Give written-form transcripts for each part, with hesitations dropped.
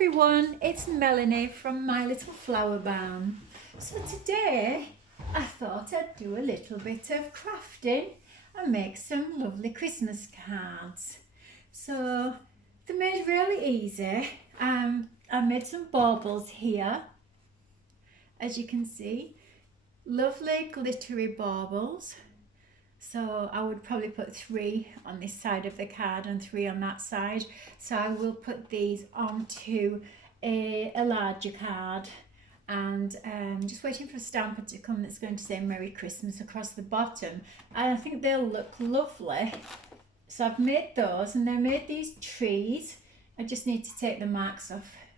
everyone, it's Melanie from My Little Flower Barn. So today I thought I'd do a little bit of crafting and make some lovely Christmas cards. So they're made really easy. I made some baubles here, as you can see, lovely glittery baubles. So I would probably put 3 on this side of the card and 3 on that side. So I will put these onto a larger card, and just waiting for a stamper to come that's going to say Merry Christmas across the bottom, and I think they'll look lovely. So I've made those, and then made these trees. I just need to take the marks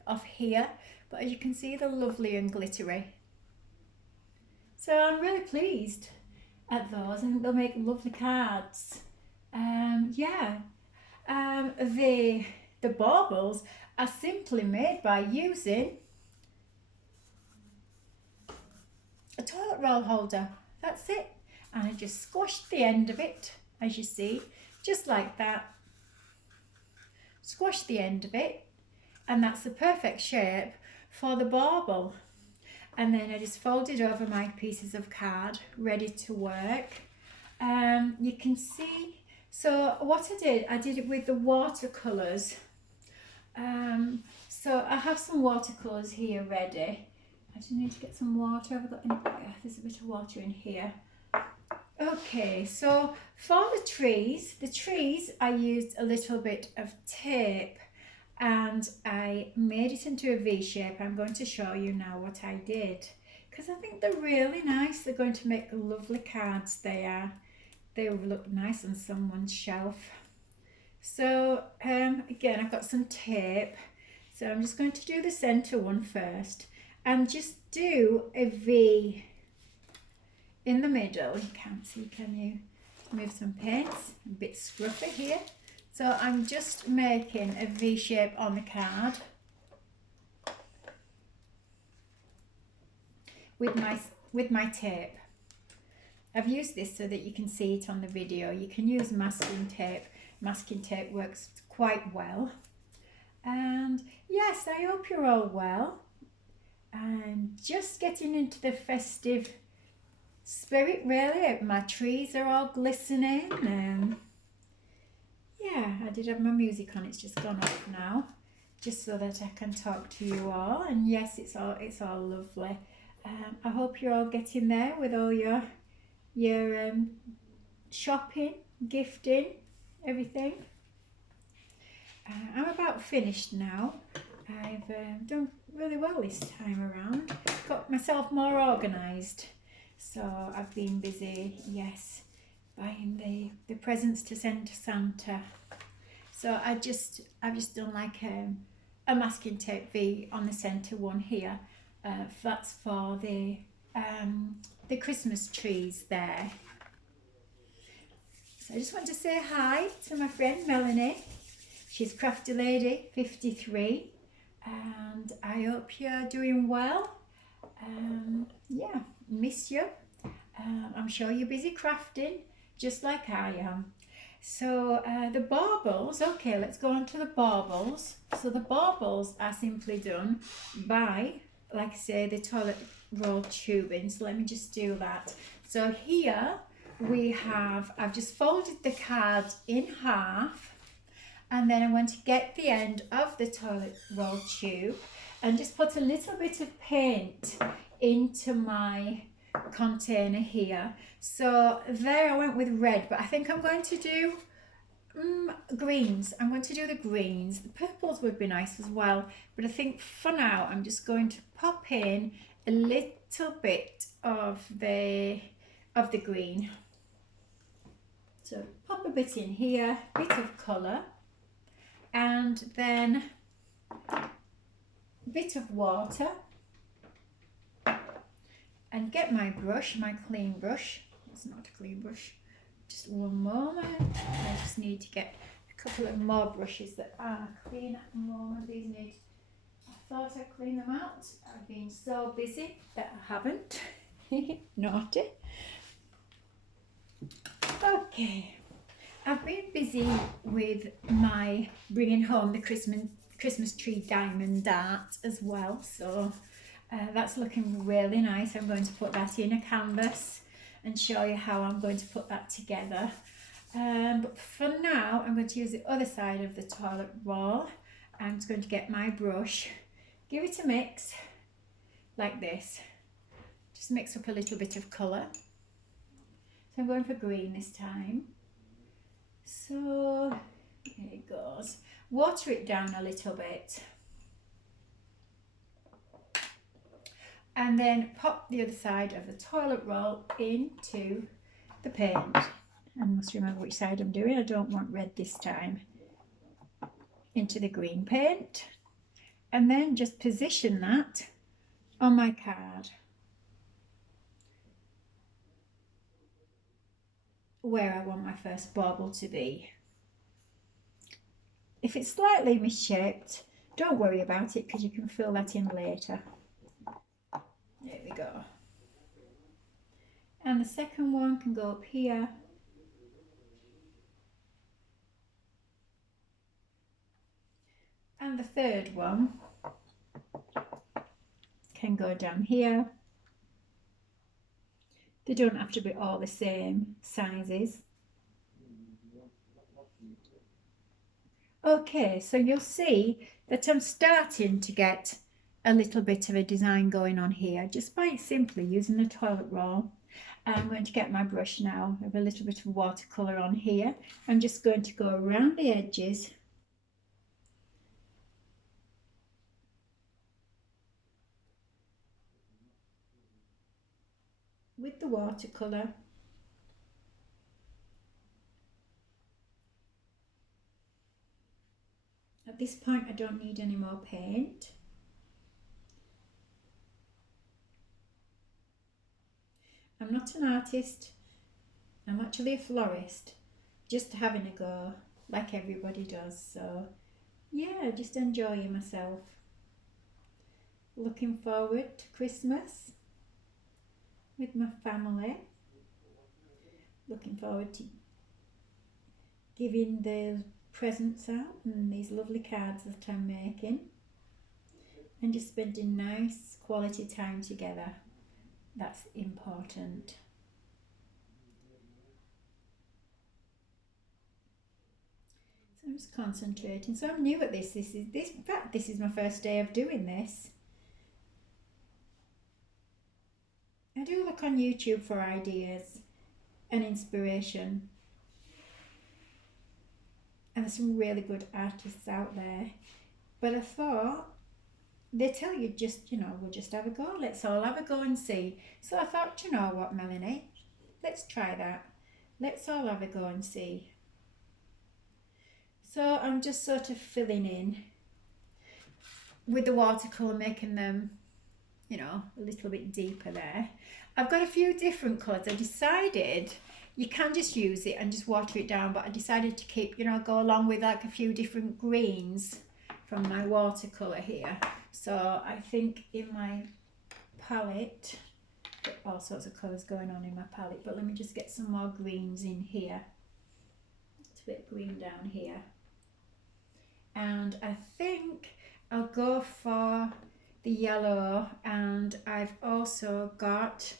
off here, but as you can see, they're lovely and glittery. So I'm really pleased at those. I think they'll make lovely cards. The baubles are simply made by using a toilet roll holder. That's it. And I just squashed the end of it, as you see, just like that. Squash the end of it, and that's the perfect shape for the bauble. And then I just folded over my pieces of card, ready to work. You can see, so what I did it with the watercolours. So I have some watercolours here ready. I just need to get some water. Have I got any? There's a bit of water in here. Okay, so for the trees I used a little bit of tape, and I made it into a V shape. I'm going to show you now what I did, because I think they're really nice. They're going to make lovely cards. They will look nice on someone's shelf. So again, I've got some tape, so I'm just going to do the center one first and just do a V in the middle. You can't see, can you? Move some paints, a bit scruffy here. So I'm just making a V shape on the card with my tape. I've used this so that you can see it on the video. You can use masking tape. Masking tape works quite well. And yes, I hope you're all well. I'm just getting into the festive spirit, really. My trees are all glistening. Yeah, I did have my music on. It's just gone off now, just so that I can talk to you all. And yes, it's all lovely. I hope you're all getting there with all your shopping, gifting, everything. I'm about finished now. I've done really well this time around. Got myself more organised. So I've been busy, yes, buying the presents to send to Santa. So I've just done like a masking tape V on the centre one here. That's for the Christmas trees there. So I just want to say hi to my friend Melanie. She's Crafty Lady 53, and I hope you're doing well. Yeah, miss you. I'm sure you're busy crafting just like I am. So the baubles, okay, let's go on to the baubles. So the baubles are simply done by, like I say, the toilet roll tubing. So let me just do that. So here we have, I've just folded the card in half, and then I'm going to get the end of the toilet roll tube and just put a little bit of paint into my container here. So there I went with red, but I think I'm going to do greens. I'm going to do the greens. The purples would be nice as well, but I think for now I'm just going to pop in a little bit of the green. So pop a bit in here, bit of colour, and then a bit of water, and get my brush, my clean brush. It's not a clean brush. Just one moment. I just need to get a couple of more brushes that are clean at the moment. These need, I thought I'd clean them out. I've been so busy that I haven't. Naughty. Okay. I've been busy with my bringing home the Christmas tree diamond art as well. So that's looking really nice. I'm going to put that in a canvas and show you how I'm going to put that together. But for now, I'm going to use the other side of the toilet roll. I'm just going to get my brush, give it a mix like this. Just mix up a little bit of colour. So I'm going for green this time. So here it goes. Water it down a little bit. And then pop the other side of the toilet roll into the paint. I must remember which side I'm doing. I don't want red this time. Into the green paint. And then just position that on my card where I want my first bauble to be. If it's slightly misshaped, don't worry about it because you can fill that in later. There we go. And the second one can go up here. And the third one can go down here. They don't have to be all the same sizes. Okay, so you'll see that I'm starting to get a little bit of a design going on here just by simply using the toilet roll. I'm going to get my brush now. I have a little bit of watercolour on here. I'm just going to go around the edges with the watercolour. At this point I don't need any more paint. I'm not an artist, I'm actually a florist, just having a go like everybody does. So yeah, just enjoying myself. Looking forward to Christmas with my family. Looking forward to giving the presents out and these lovely cards that I'm making. And just spending nice quality time together. That's important. So I'm just concentrating. So I'm new at this. In fact, this is my first day of doing this. I do look on YouTube for ideas and inspiration. And there's some really good artists out there. But I thought, they tell you just, we'll just have a go. Let's all have a go and see. So I thought, you know what, Melanie? Let's try that. Let's all have a go and see. So I'm just sort of filling in with the watercolour, making them, a little bit deeper there. I've got a few different colours. I decided you can just use it and just water it down, but I decided to keep, go along with like a few different greens from my watercolour here. So I think in my palette, all sorts of colours going on in my palette, but let me just get some more greens in here. It's a bit green down here. And I think I'll go for the yellow, and I've also got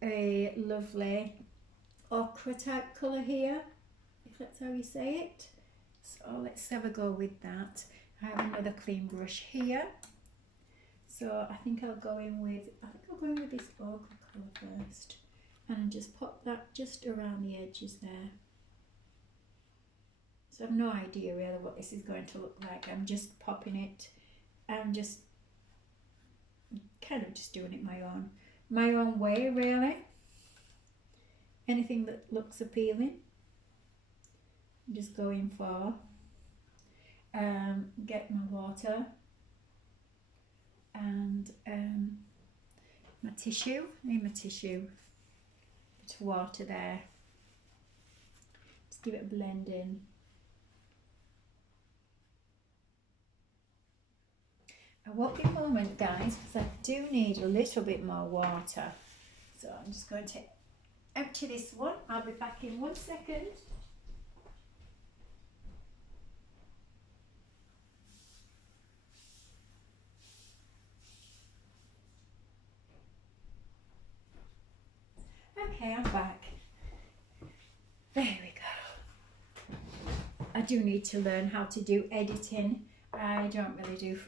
a lovely ochre type colour here, if that's how you say it. So let's have a go with that. I have another clean brush here. So I think I'll go in with, this ochre colour first, and just pop that just around the edges there. So I've no idea really what this is going to look like. I'm just popping it. I'm just kind of just doing it my own way really. Anything that looks appealing, I'm just going for. Get my water and my tissue. I need my tissue. Bit of water there. Just give it a blend in. I won't be a moment, guys, because I do need a little bit more water. So I'm just going to empty this one. I'll be back in 1 second. Okay, I'm back. There we go. I do need to learn how to do editing. I don't really do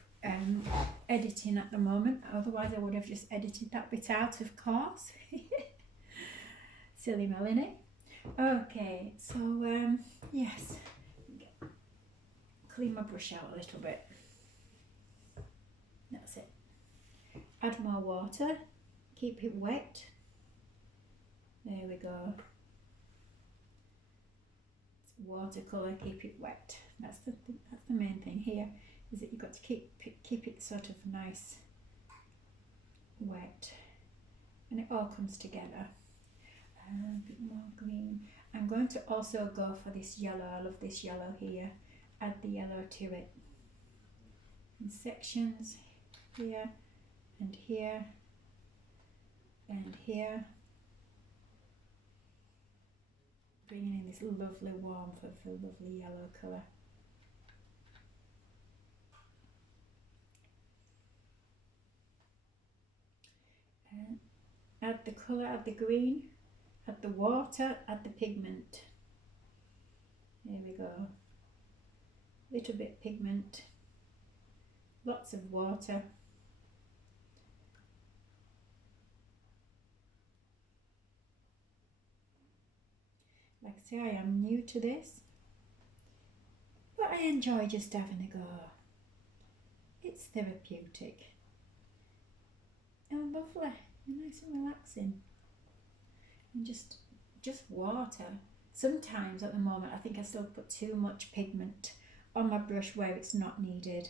editing at the moment, otherwise I would have just edited that bit out, of course. Silly Melanie. Okay, so yes, clean my brush out a little bit. That's it. Add more water, keep it wet. There we go. It's watercolour, keep it wet. That's the main thing here, is that you've got to keep it sort of nice wet, and it all comes together. A bit more green. I'm going to also go for this yellow. I love this yellow here. Add the yellow to it in sections, here and here and here, bringing in this lovely warmth of the lovely yellow colour. And add the colour, add the green, add the water, add the pigment. There we go. Little bit pigment, lots of water. Like I say, I am new to this, but I enjoy just having a go. It's therapeutic and lovely and nice and relaxing, and just water. Sometimes at the moment I think I still put too much pigment on my brush where it's not needed,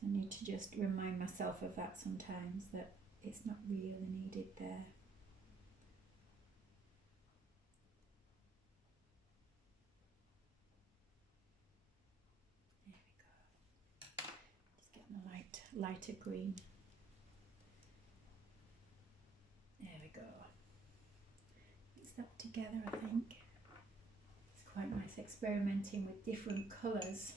so I need to just remind myself of that sometimes, that it's not really needed there. There we go. Just getting a lighter green. There we go. Mix that together, I think. It's quite nice experimenting with different colours.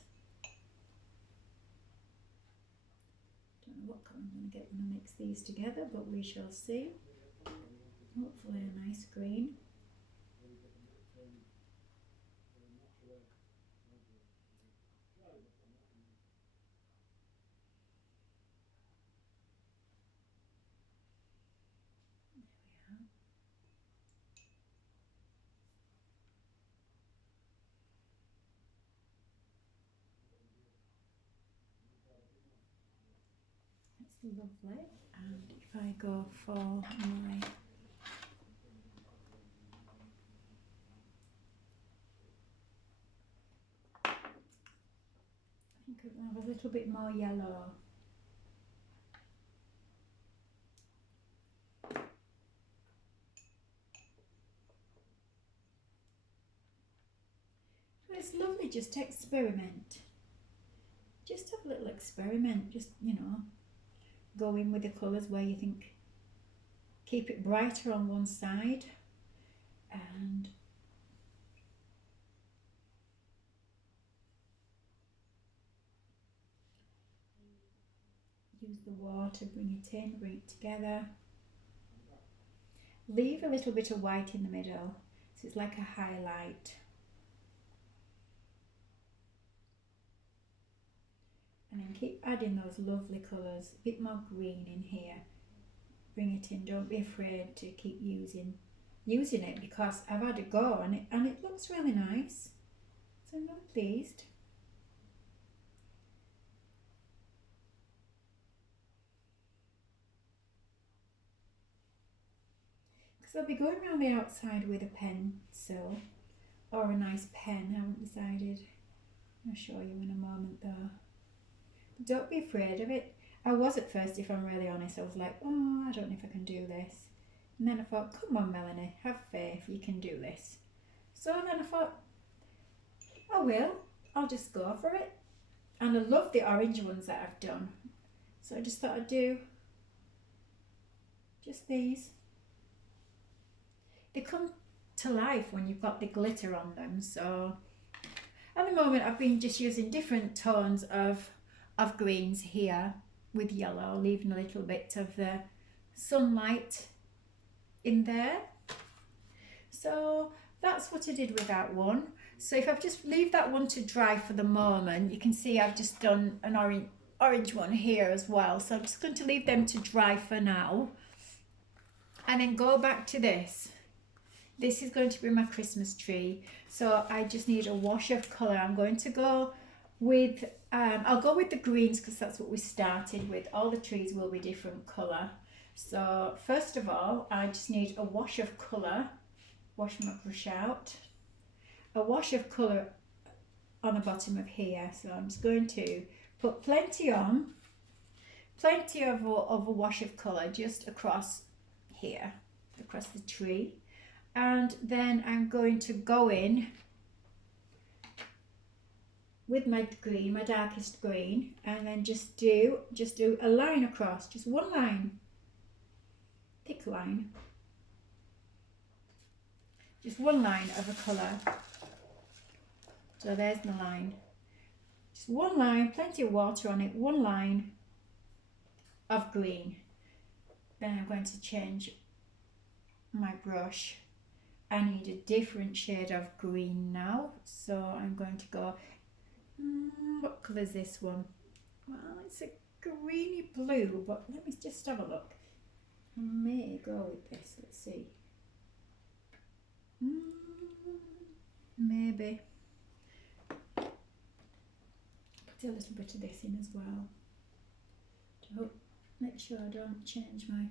Don't know what colour I'm going to get when I mix these together, but we shall see. Hopefully a nice green. That's lovely. And if I go for my I think I'll have a little bit more yellow. So it's lovely just to experiment. Just have a little experiment, just, you know, go in with the colours where you think, keep it brighter on one side and use the water, bring it in, bring it together. Leave a little bit of white in the middle, so it's like a highlight. And then keep adding those lovely colours, a bit more green in here. Bring it in, don't be afraid to keep using it, because I've had a go and it looks really nice. So I'm really pleased. Because I'll be going around the outside with a pencil or a nice pen, I haven't decided. I'll show you in a moment though. But don't be afraid of it. I was at first, if I'm really honest, I was like, oh, I don't know if I can do this. And then I thought, come on Melanie, have faith, you can do this. So then I thought, I will, I'll just go for it. And I love the orange ones that I've done. So I just thought I'd do just these. They come to life when you've got the glitter on them. So at the moment I've been just using different tones of greens here with yellow, leaving a little bit of the sunlight in there. So that's what I did with that one. So if I just leave that one to dry for the moment, you can see I've just done an orange one here as well. So I'm just going to leave them to dry for now and then go back to this. This is going to be my Christmas tree. So I just need a wash of colour. I'm going to go with, I'll go with the greens because that's what we started with. All the trees will be different colour. So first of all, I just need a wash of colour. Wash my brush out. A wash of colour on the bottom of here. So I'm just going to put plenty on. Plenty of a wash of colour just across here, across the tree. And then I'm going to go in with my green, my darkest green, and then just do a line across, just one line, thick line, just one line of a colour. So there's the line, just one line, plenty of water on it, one line of green. Then I'm going to change my brush. I need a different shade of green now, so I'm going to go, what colour is this one? Well, it's a greeny blue, but let me just have a look. I may go with this, let's see. Maybe. Put a little bit of this in as well, to make sure I don't change my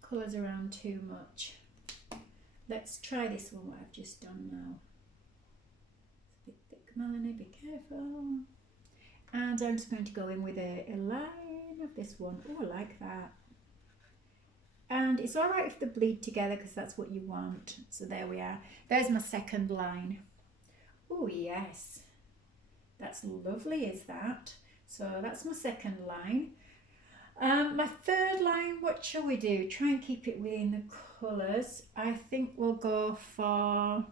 colours around too much. Let's try this one, what I've just done now. It's a bit thick, Melanie, be careful. And I'm just going to go in with a line of this one. Oh, I like that. And it's all right if they bleed together because that's what you want. So there we are. There's my second line. Oh, yes. That's lovely, is that? So that's my second line. My third line, what shall we do? Try and keep it within the colours. I think we'll go for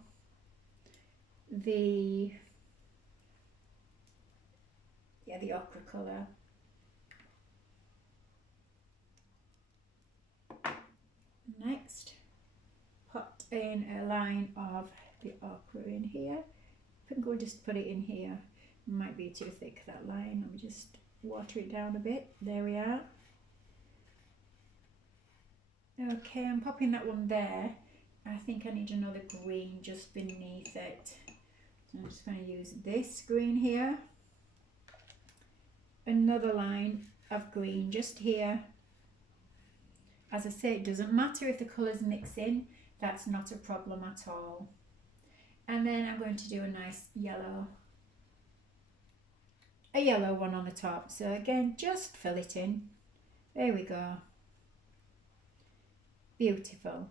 the ochre colour. Next, put in a line of the ochre in here. I think we'll just put it in here. Might be too thick, that line. Let me just water it down a bit. There we are. Okay, I'm popping that one there. I think I need another green just beneath it. So I'm just going to use this green here. Another line of green just here. As I say, it doesn't matter if the colours mix in. That's not a problem at all. And then I'm going to do a nice yellow. A yellow one on the top. So again, just fill it in. There we go. Beautiful.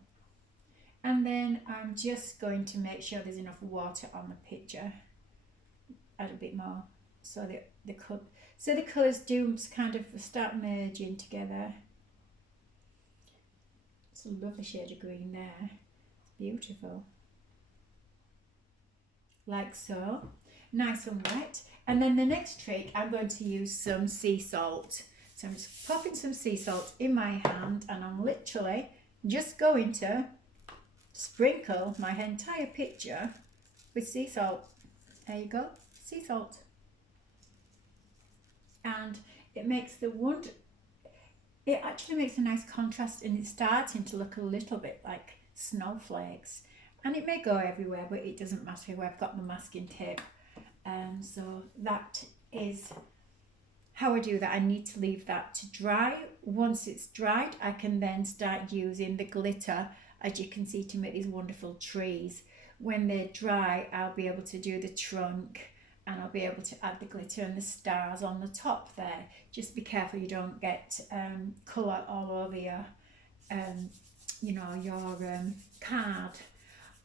And then I'm just going to make sure there's enough water on the picture. Add a bit more so the colours do kind of start merging together. It's a lovely shade of green there. It's beautiful. Like so. Nice and wet. And then the next trick, I'm going to use some sea salt. So I'm just popping some sea salt in my hand and I'm literally just going to sprinkle my entire picture with sea salt. There you go, sea salt. And it makes it actually makes a nice contrast and it's starting to look a little bit like snowflakes. And it may go everywhere, but it doesn't matter. I've got the masking tape. So that is how I do that. I need to leave that to dry. Once it's dried, I can then start using the glitter, as you can see, to make these wonderful trees. When they're dry, I'll be able to do the trunk and I'll be able to add the glitter and the stars on the top there. Just be careful you don't get colour all over your, your card.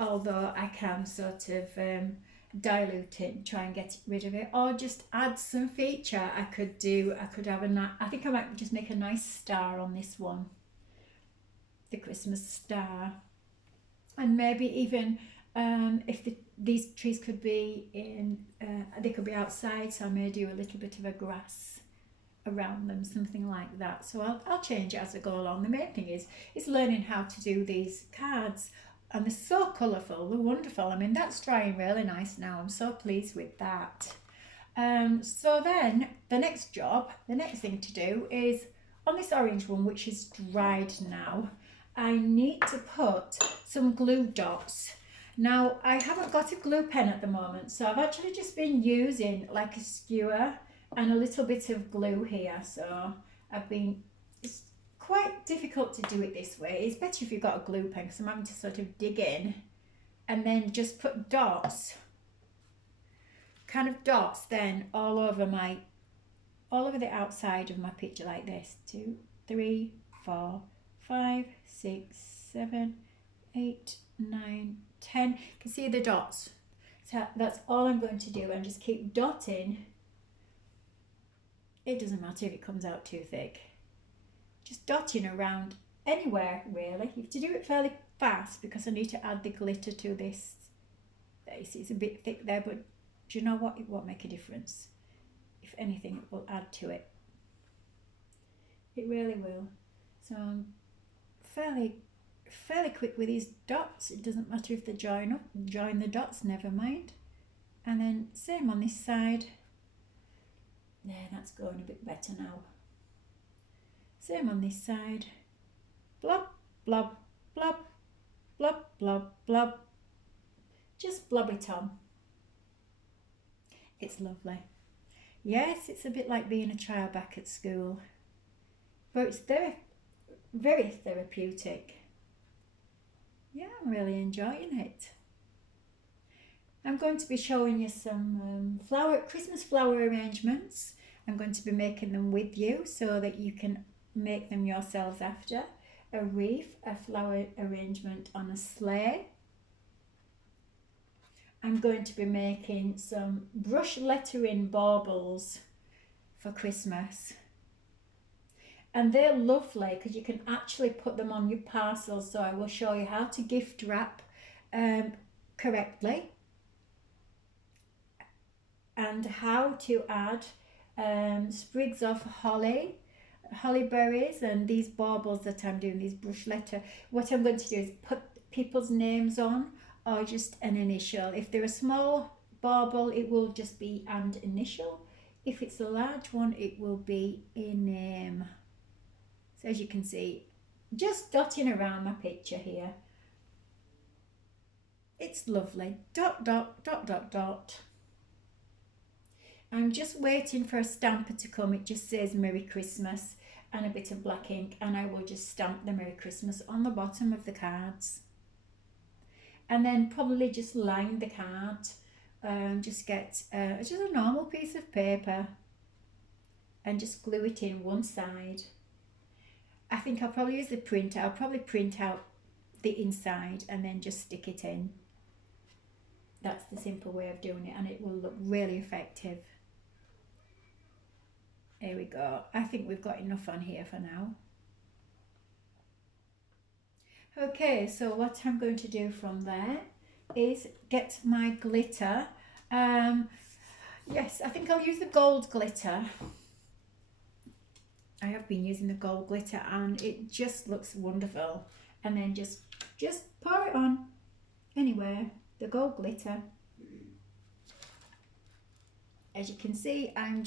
Although I can sort of dilute it and try and get rid of it, or just add some feature. I could have I think I might just make a nice star on this one, the Christmas star, and maybe even if these trees could be in, they could be outside, so I may do a little bit of a grass around them, something like that. So I'll change it as I go along. The main thing is learning how to do these cards and they're so colourful, they're wonderful. I mean, that's drying really nice now. I'm so pleased with that. So then the next job, the next thing to do is on this orange one, which is dried now, I need to put some glue dots. Now, I haven't got a glue pen at the moment, so I've actually just been using like a skewer and a little bit of glue here. So it's quite difficult to do it this way. It's better if you've got a glue pen, because I'm having to sort of dig in and then just put dots, kind of dots then all over the outside of my picture like this. 2, 3, 4, 5, 6, 7, 8, 9, 10. You can see the dots. So that's all I'm going to do, and just keep dotting. It doesn't matter if it comes out too thick. Just dotting around anywhere really. You have to do it fairly fast because I need to add the glitter to this. It's a bit thick there, but do you know what? It won't make a difference. If anything, it will add to it. It really will. So I'm fairly quick with these dots. It doesn't matter if they join up, join the dots, never mind. And then same on this side. Yeah, that's going a bit better now. Same on this side. Blob, blob, blob, blob, blob, blob. Just blob it on. It's lovely. Yes, it's a bit like being a child back at school, but it's very therapeutic. Yeah, I'm really enjoying it. I'm going to be showing you some Christmas flower arrangements. I'm going to be making them with you so that you can make them yourselves after. A wreath, a flower arrangement on a sleigh. I'm going to be making some brush lettering baubles for Christmas. And they're lovely because you can actually put them on your parcels. So I will show you how to gift wrap correctly, and how to add sprigs of holly berries, and these baubles that I'm doing, these brush letter. What I'm going to do is put people's names on, or just an initial. If they're a small bauble, it will just be and initial. If it's a large one, it will be a name. So as you can see, just dotting around my picture here. It's lovely. Dot, dot, dot, dot, dot. I'm just waiting for a stamper to come. It just says Merry Christmas and a bit of black ink, and I will just stamp the Merry Christmas on the bottom of the cards. And then probably just line the card. Just get just a normal piece of paper and just glue it in one side. I think I'll probably use the printer. I'll probably print out the inside and then just stick it in. That's the simple way of doing it, and it will look really effective. There we go. I think we've got enough on here for now. Okay, so what I'm going to do from there is get my glitter. Yes, I think I'll use the gold glitter. I have been using the gold glitter and it just looks wonderful. And then just pour it on anywhere, the gold glitter. As you can see, I'm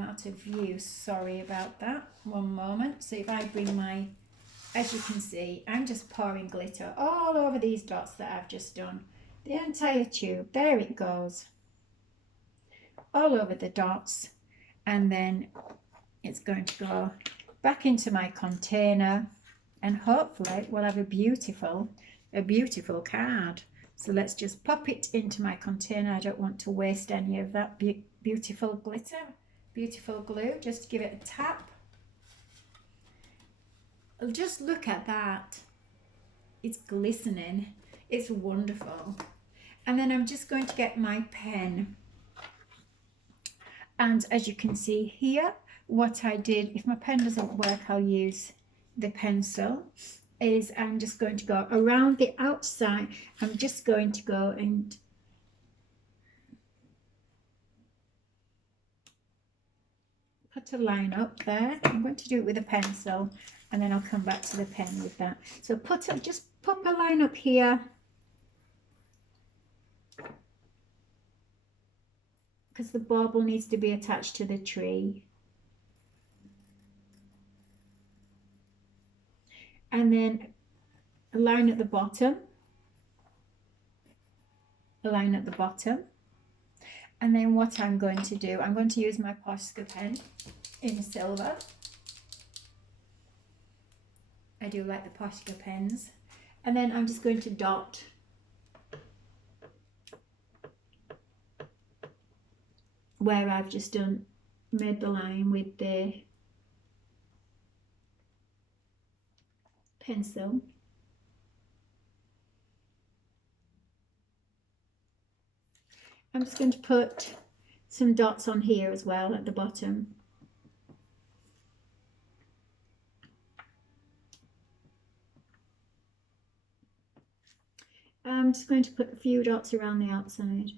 out of view, sorry about that. One moment. So if I bring my, as you can see, I'm just pouring glitter all over these dots that I've just done. The entire tube, there it goes. All over the dots. And then it's going to go back into my container, and hopefully we'll have a beautiful card. So let's just pop it into my container. I don't want to waste any of that beautiful glitter, beautiful glue. Just give it a tap. Just look at that. It's glistening. It's wonderful. And then I'm just going to get my pen. And as you can see here, what I did, if my pen doesn't work, I'll use the pencil, is I'm just going to go around the outside. I'm just going to go and put a line up there. I'm going to do it with a pencil and then I'll come back to the pen with that. So just pop a line up here. Because the bauble needs to be attached to the tree. And then a line at the bottom. A line at the bottom. And then what I'm going to do, I'm going to use my Posca pen in silver. I do like the Posca pens. And then I'm just going to dot where I've just made the line with the pencil. I'm just going to put some dots on here as well at the bottom. I'm just going to put a few dots around the outside.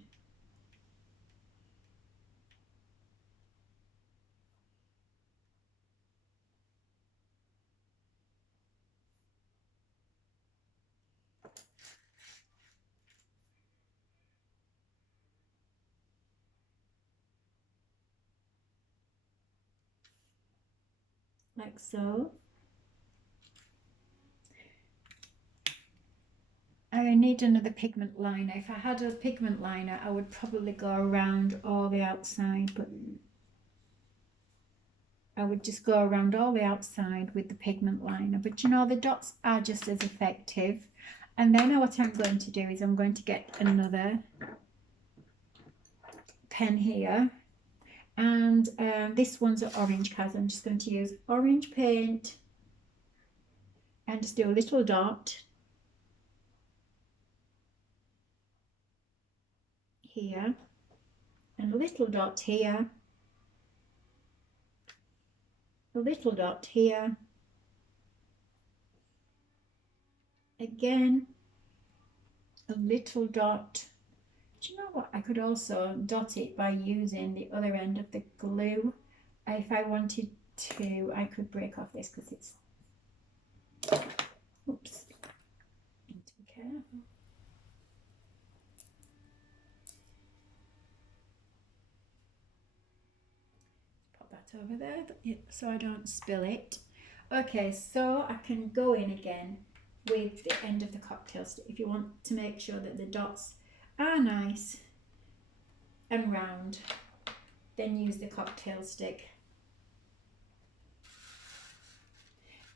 Like so. I need another pigment liner. If I had a pigment liner, I would probably go around all the outside, but I would just go around all the outside with the pigment liner. But you know, the dots are just as effective. And then what I'm going to do is I'm going to get another pen here. And this one's an orange card. I'm just going to use orange paint and just do a little dot here and a little dot here, a little dot here, again a little dot. Do you know what? I could also dot it by using the other end of the glue. If I wanted to, I could break off this because it's, oops, need to be careful. Pop that over there so I don't spill it. Okay, so I can go in again with the end of the cocktail stick if you want to make sure that the dots are nice and round. Then use the cocktail stick.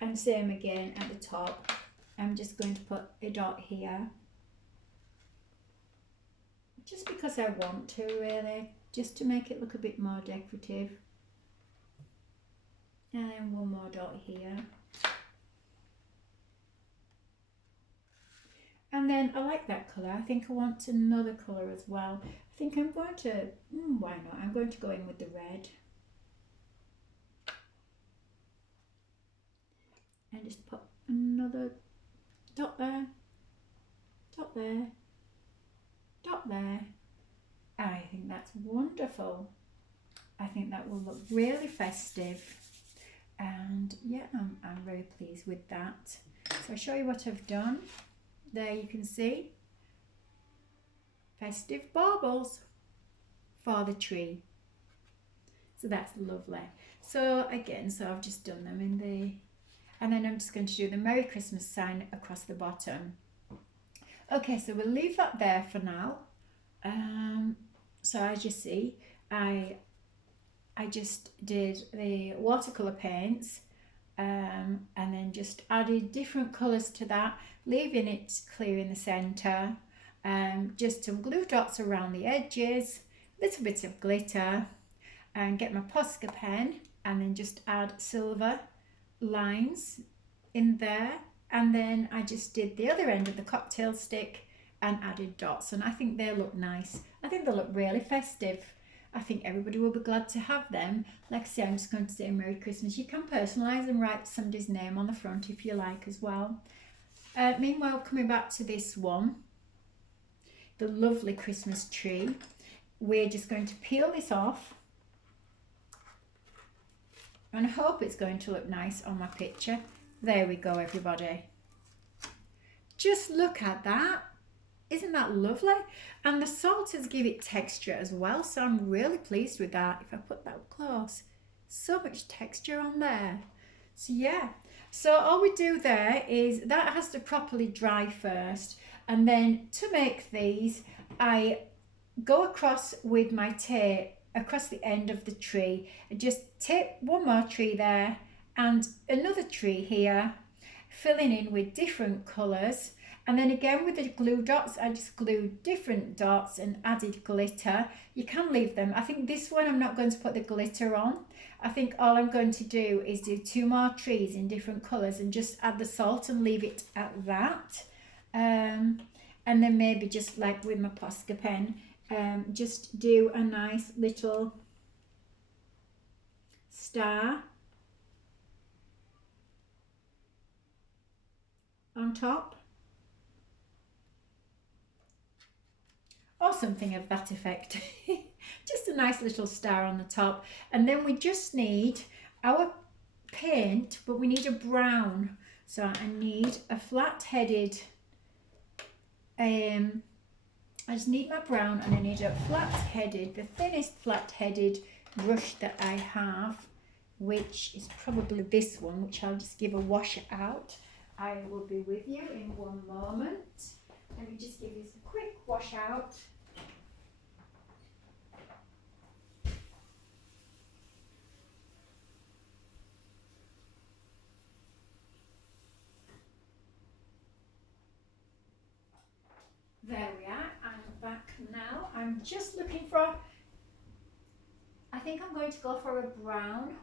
And same again at the top. I'm just going to put a dot here. Just because I want to, really. Just to make it look a bit more decorative. And then one more dot here. And then I like that colour. I think I want another colour as well. I think I'm going to, why not? I'm going to go in with the red. And just put another dot there, dot there, dot there. I think that's wonderful. I think that will look really festive. And yeah, I'm very pleased with that. So I'll show you what I've done. There you can see festive baubles for the tree. So that's lovely. So again, so I've just done them in the, and then I'm just going to do the Merry Christmas sign across the bottom. Okay, so we'll leave that there for now. So as you see, I just did the watercolour paints and then just added different colours to that, leaving it clear in the centre, just some glue dots around the edges, a little bit of glitter, and get my Posca pen and then just add silver lines in there. And then I just did the other end of the cocktail stick and added dots, and I think they look nice. I think they look really festive. I think everybody will be glad to have them. Like I say, I'm just going to say Merry Christmas. You can personalise and write somebody's name on the front if you like as well. Meanwhile, coming back to this one, the lovely Christmas tree, we're just going to peel this off. And I hope it's going to look nice on my picture. There we go, everybody. Just look at that. Isn't that lovely? And the salters give it texture as well, so I'm really pleased with that. If I put that up close, so much texture on there. So yeah, so all we do there is that has to properly dry first, and then to make these I go across with my tape across the end of the tree and just tape one more tree there and another tree here, filling in with different colours. And then again with the glue dots, I just glued different dots and added glitter. You can leave them. I think this one I'm not going to put the glitter on. I think all I'm going to do is do 2 more trees in different colours and just add the salt and leave it at that. And then maybe just like with my Posca pen, just do a nice little star on top. Or something of that effect. Just a nice little star on the top. And then we just need our paint, but we need a brown. So I need a flat-headed, I just need my brown, and I need a flat-headed, the thinnest flat-headed brush that I have, which is probably this one, which I'll just give a wash out. I will be with you in one moment. Let me just give this a quick wash out. There we are, I'm back now. I'm just looking for, I think I'm going to go for a brown